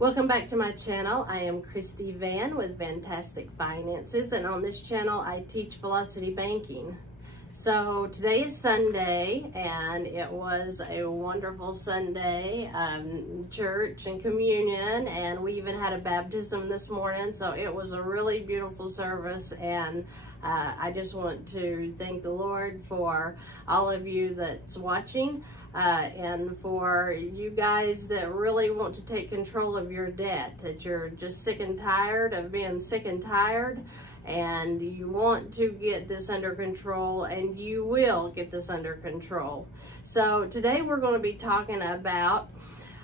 Welcome back to my channel. I am Christy Vann with Fantastic Finances, and on this channel I teach velocity banking. So today is Sunday, and it was a wonderful Sunday, church and communion, and we even had a baptism this morning, so it was a really beautiful service. And I just want to thank the Lord for all of you that's watching, and for you guys that really want to take control of your debt, that you're just sick and tired of being sick and tired, and you want to get this under control, and you will get this under control. So today we're going to be talking about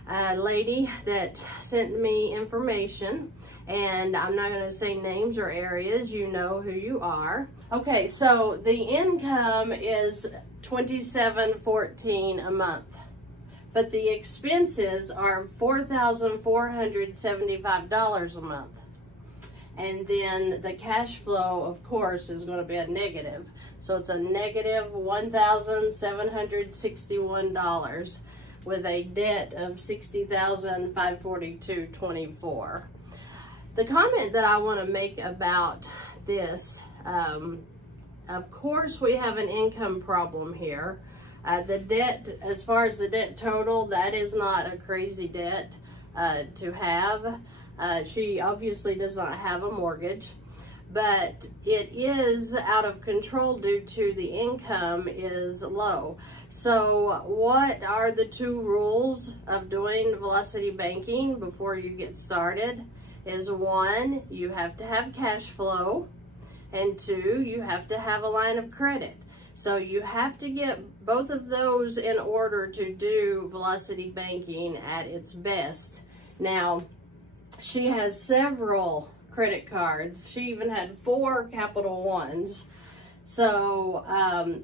a lady that sent me information, and I'm not going to say names or areas. You know who you are. Okay, so the income is $27.14 a month, but the expenses are $4,475 a month. And then the cash flow, of course, is going to be a negative. So it's a negative $1,761 with a debt of $60,542.24. The comment that I want to make about this, of course, we have an income problem here. The debt, as far as the debt total, that is not a crazy debt to have. She obviously does not have a mortgage, but it is out of control due to the income is low. So what are the two rules of doing velocity banking before you get started? Is one, you have to have cash flow, and two, you have to have a line of credit. So you have to get both of those in order to do velocity banking at its best. Now, she has several credit cards. She even had 4 Capital Ones. So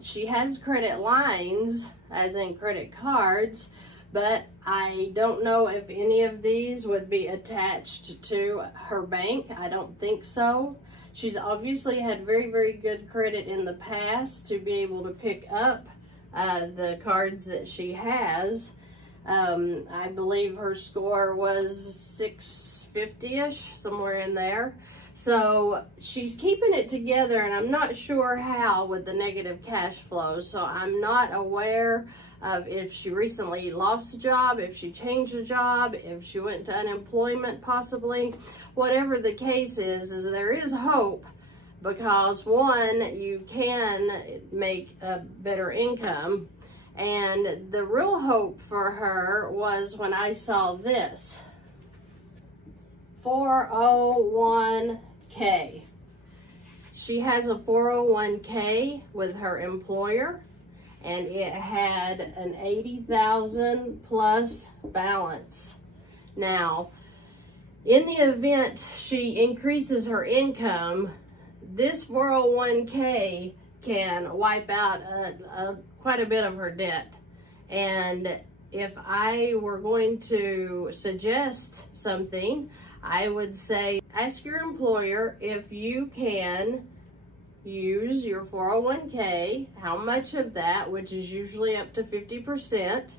she has credit lines, as in credit cards, but I don't know if any of these would be attached to her bank. I don't think so. She's obviously had very, very good credit in the past to be able to pick up the cards that she has. I believe her score was 650-ish, somewhere in there. So she's keeping it together, and I'm not sure how with the negative cash flow. So I'm not aware of if she recently lost a job, if she changed a job, if she went to unemployment possibly. Whatever the case is there is hope, because one, you can make a better income. And the real hope for her was when I saw this 401k. She has a 401k with her employer, and it had an 80,000 plus balance. Now, in the event she increases her income, this 401k can wipe out quite a bit of her debt. And if I were going to suggest something, I would say ask your employer if you can use your 401k, how much of that, which is usually up to 50%,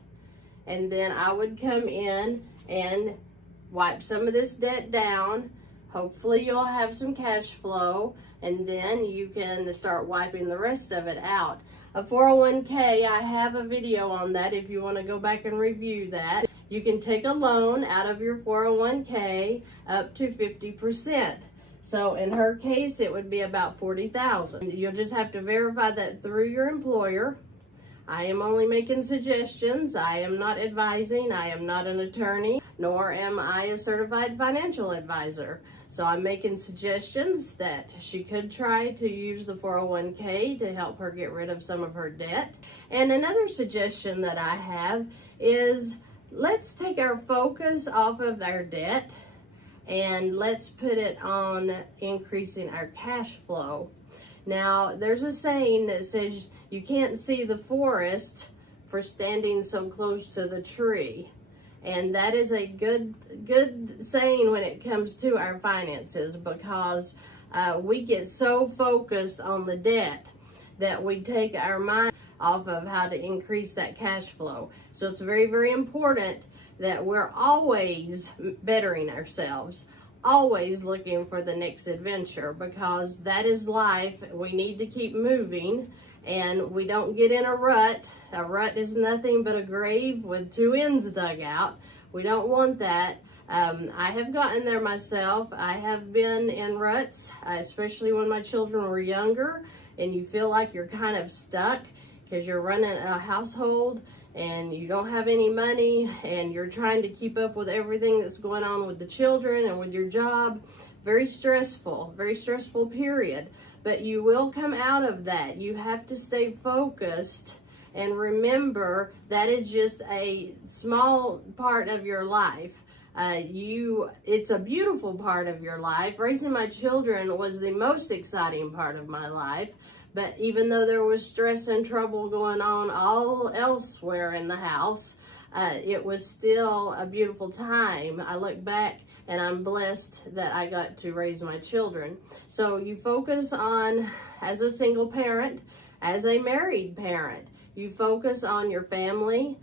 and then I would come in and wipe some of this debt down. Hopefully you'll have some cash flow, and then you can start wiping the rest of it out. A 401k, I have a video on that if you want to go back and review that. You can take a loan out of your 401k up to 50%. So in her case, it would be about $40,000. You'll just have to verify that through your employer. I am only making suggestions. I am not advising. I am not an attorney, nor am I a certified financial advisor. So I'm making suggestions that she could try to use the 401k to help her get rid of some of her debt. And another suggestion that I have is, let's take our focus off of our debt and let's put it on increasing our cash flow. Now, there's a saying that says you can't see the forest for standing so close to the tree. And that is a good saying when it comes to our finances, because we get so focused on the debt that we take our mind off of how to increase that cash flow. So it's very, very important that we're always bettering ourselves, always looking for the next adventure, because that is life. We need to keep moving, and we don't get in a rut. A rut is nothing but a grave with two ends dug out. We don't want that. I have gotten there myself. I have been in ruts, especially when my children were younger, and you feel like you're kind of stuck because you're running a household and you don't have any money and you're trying to keep up with everything that's going on with the children and with your job. Very stressful period. But you will come out of that. You have to stay focused and remember that is just a small part of your life. It's a beautiful part of your life. Raising my children was the most exciting part of my life. But even though there was stress and trouble going on all elsewhere in the house, it was still a beautiful time. I look back and I'm blessed that I got to raise my children. So you focus on, as a single parent, as a married parent, you focus on your family,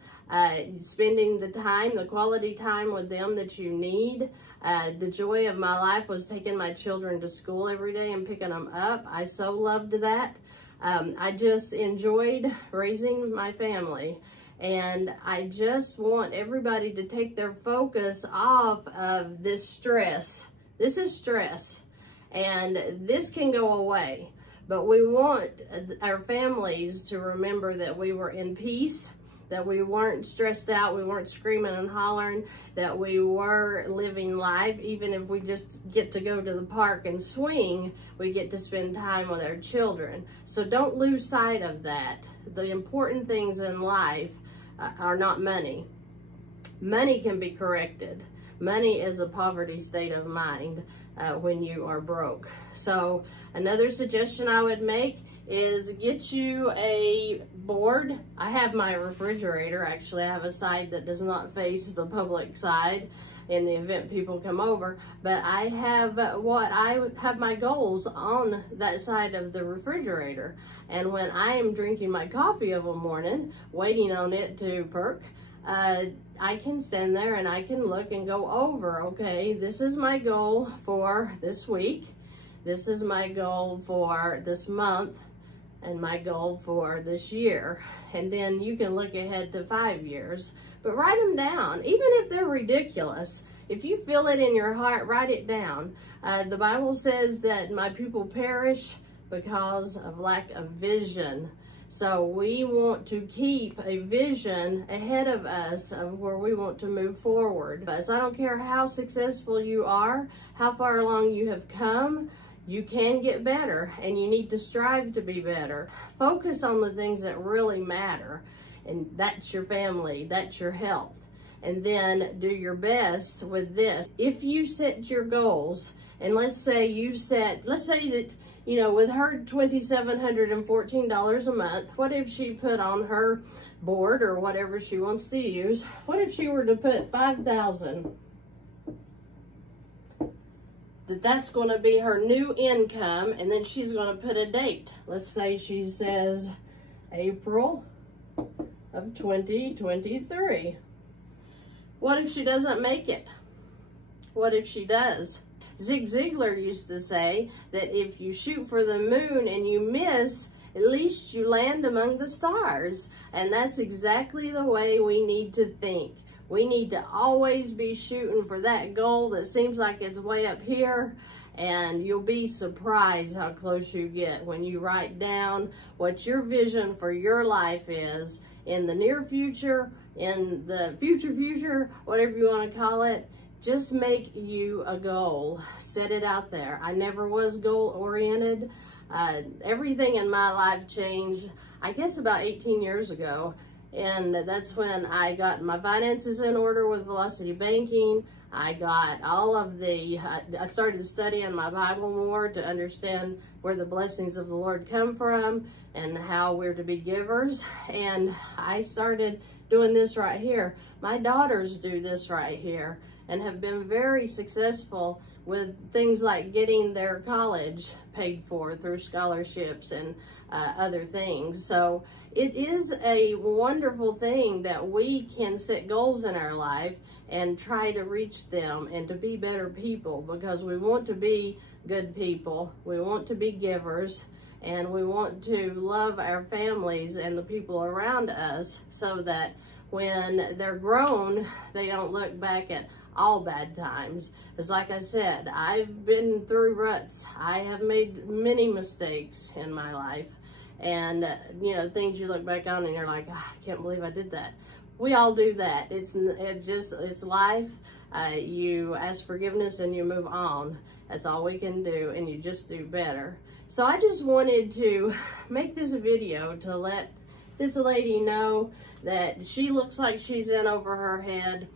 spending the time, the quality time with them that you need. The joy of my life was taking my children to school every day and picking them up. I so loved that. I just enjoyed raising my family. And I just want everybody to take their focus off of this stress. This is stress, and this can go away. But we want our families to remember that we were in peace, that we weren't stressed out, we weren't screaming and hollering, that we were living life. Even if we just get to go to the park and swing, we get to spend time with our children. So don't lose sight of that. The important things in life are not money. Money can be corrected. Money is a poverty state of mind when you are broke. So another suggestion I would make is get you a board. I have my refrigerator. Actually, I have a side that does not face the public side in the event people come over, but I have my goals on that side of the refrigerator. And when I am drinking my coffee of a morning, waiting on it to perk, I can stand there and I can look and go over, okay, this is my goal for this week, this is my goal for this month, and my goal for this year. And then you can look ahead to 5 years, but write them down, even if they're ridiculous. If you feel it in your heart, write it down. The Bible says that my people perish because of lack of vision. So we want to keep a vision ahead of us of where we want to move forward. So I don't care how successful you are, how far along you have come, you can get better, and you need to strive to be better. Focus on the things that really matter, and that's your family, that's your health. And then do your best with this. If you set your goals, and let's say that, you know, with her $2,714 a month, what if she put on her board or whatever she wants to use, what if she were to put $5,000? That's going to be her new income, and then she's going to put a date. Let's say she says April of 2023. What if she doesn't make it? What if she does? Zig Ziglar used to say that if you shoot for the moon and you miss, at least you land among the stars. And that's exactly the way we need to think. We need to always be shooting for that goal that seems like it's way up here, and you'll be surprised how close you get when you write down what your vision for your life is in the near future, in the future, whatever you want to call it. Just make you a goal. Set it out there. I never was goal-oriented. Everything in my life changed, I guess, about 18 years ago. And that's when I got my finances in order with Velocity Banking. I got all of I started studying my Bible more to understand where the blessings of the Lord come from and how we're to be givers. And I started doing this right here. My daughters do this right here and have been very successful with things like getting their college paid for through scholarships and other things. So it is a wonderful thing that we can set goals in our life and try to reach them and to be better people, because we want to be good people, we want to be givers, and we want to love our families and the people around us, so that when they're grown, they don't look back at all bad times. It's like I said, I've been through ruts. I have made many mistakes in my life, and things you look back on and you're like, oh, I can't believe I did that. We all do that. It's life. You ask forgiveness and you move on. That's all we can do, and you just do better. So I just wanted to make this video to let this lady know that she looks like she's in over her head.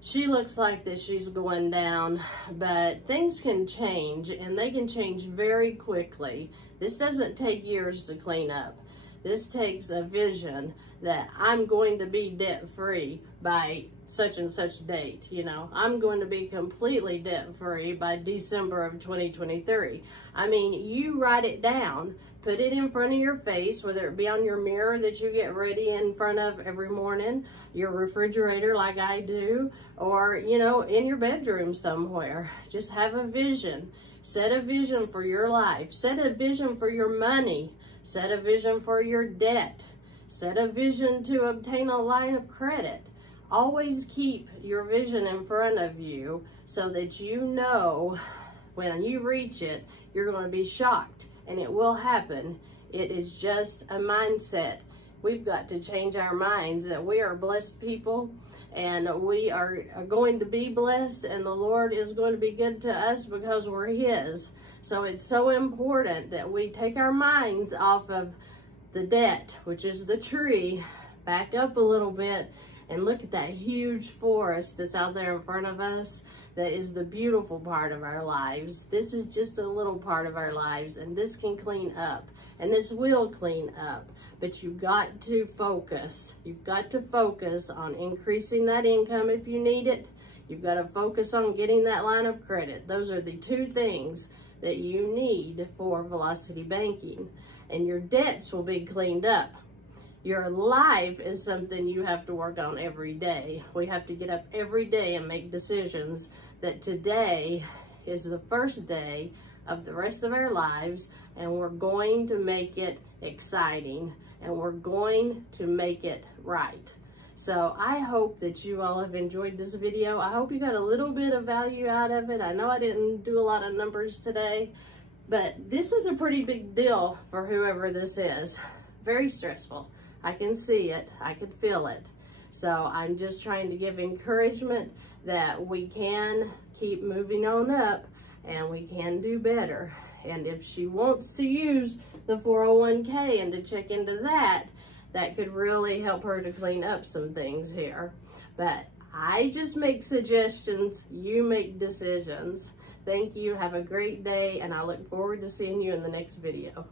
She looks like that she's going down, but things can change, and they can change very quickly. This doesn't take years to clean up. This takes a vision that I'm going to be debt-free by such and such date. I'm going to be completely debt-free by December of 2023. I mean, you write it down, put it in front of your face, whether it be on your mirror that you get ready in front of every morning, your refrigerator like I do, or, in your bedroom somewhere. Just have a vision. Set a vision for your life. Set a vision for your money. Set a vision for your debt. Set a vision to obtain a line of credit. Always keep your vision in front of you so that you know when you reach it, you're going to be shocked, and it will happen. It is just a mindset. We've got to change our minds that we are blessed people, and we are going to be blessed, and the Lord is going to be good to us because we're His. So it's so important that we take our minds off of the debt, which is the tree, back up a little bit, and look at that huge forest that's out there in front of us. That is the beautiful part of our lives. This is just a little part of our lives, and this can clean up, and this will clean up. But you've got to focus. You've got to focus on increasing that income if you need it. You've got to focus on getting that line of credit. Those are the two things that you need for velocity banking, and your debts will be cleaned up. Your life is something you have to work on every day. We have to get up every day and make decisions that today is the first day of the rest of our lives, and we're going to make it exciting, and we're going to make it right. So I hope that you all have enjoyed this video. I hope you got a little bit of value out of it. I know I didn't do a lot of numbers today, but this is a pretty big deal for whoever this is. Very stressful. I can see it. I could feel it. So I'm just trying to give encouragement that we can keep moving on up and we can do better. And if she wants to use the 401k and to check into that, that could really help her to clean up some things here. But I just make suggestions. You make decisions. Thank you. Have a great day, and I look forward to seeing you in the next video.